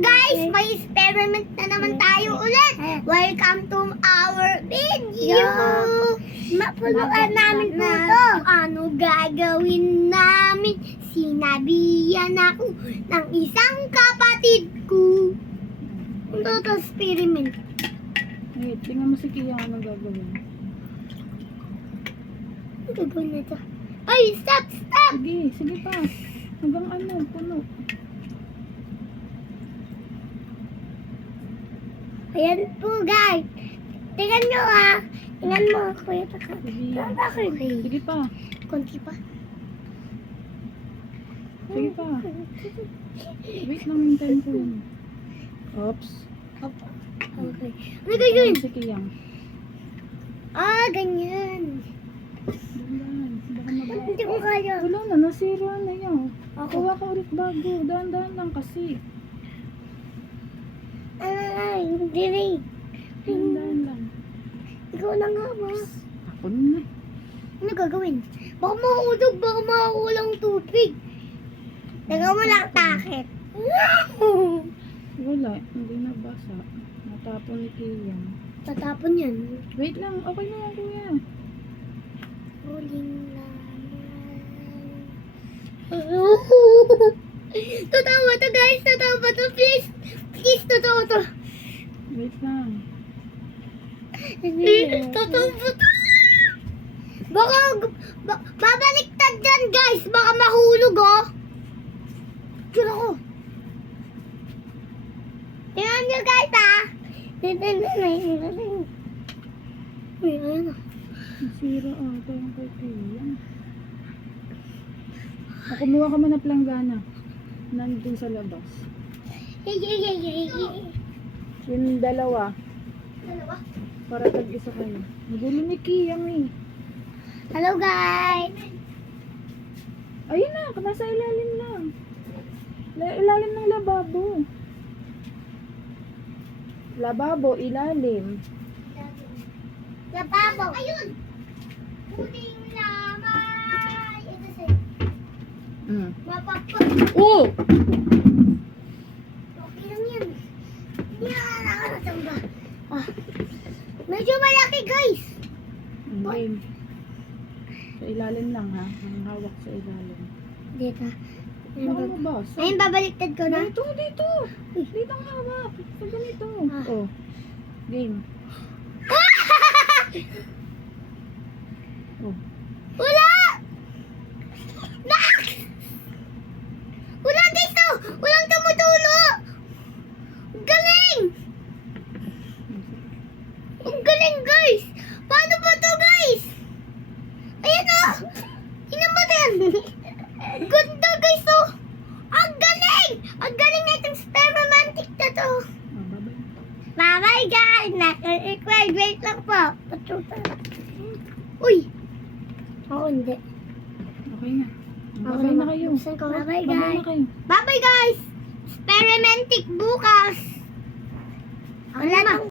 guys? May experiment na naman tayo ulit. Welcome to our video. Mapuluan namin po ito. Ano gagawin namin? Sinabihan ako ng isang kapatid ko. Ito experiment. Wait, tingnan mo si Kia ano gagawin. Ano gagawin na ito? Ay, stop! Sige pa. Hanggang ano, puno. Ayan po guys. Tingnan nyo ah. Tingnan mo, kuya taka. Sige pa. Kunti pa. Sige pa. Wait lang yung time ko yun. Oops. Okay. Ano gagawin? Si Kia. Ah, ganyan. Dahan-dahan. Baka mababa. Hindi ko kaya. Wala na, nasira na yan. Kuha ka ulit bago. Dahan-dahan lang kasi. Ay, hindi rin. Dahan-dahan lang. Ikaw na nga ba? Ako na. Ano gagawin? Baka mahulog, baka makulang tubig. Tingnan mo lang takip. Wala, hindi nabasa. Natapon ni Kia. Tatapon yan. Wait lang, okay na yan kuya. Huling laman. Totoo to guys, totoo to. Please, please, totoo to. Wait lang. Totoo to. Baka, babaliktad dyan guys. Baka mahulog oh. Diyan ako. Tingnan nyo guys ah. Uy, ayun ah. Nasira ata yung kay Kia. Kumuha ka man ng planggana. Nandun sa labas. Yung dalawa. Dalawa? Para tag-isa kayo. Nagulo ni Kia eh. Hello guys. Ayun na, nasa ilalim lang. Ilalim ng lababo. Lababo, ilalim. Lababo. Ayun. Huling laman. Ito sa'yo. Mapapa. Oh! Okay lang yan. Hindi na nakakatamba. Ah. Medyo malaki guys. Okay. Sa ilalim lang ha. Ang hawak sa ilalim. Dito. Baka mabasa. Ayun, babaliktad ko na. Dito, dito. Dito ang hawak. Sa ganito. Ah. Oh. Game. Oh. Wala! Nak! Wala dito! Walang tumutulo! Ang galing! Ang galing guys! Paano ba to guys? Ayan o! Tingnan mo din! Ang ganda guys oh! Ang galing! Ang galing na itong experimentic na to! Ah, bye-bye. Bye-bye guys! Naka-record. Wait lang po. Uy! Ako hindi. Okay na. Bye-bye na kayo. Bye-bye Bye-bye guys! na kayo. Bye-bye guys! Experimentic bukas! Wala na.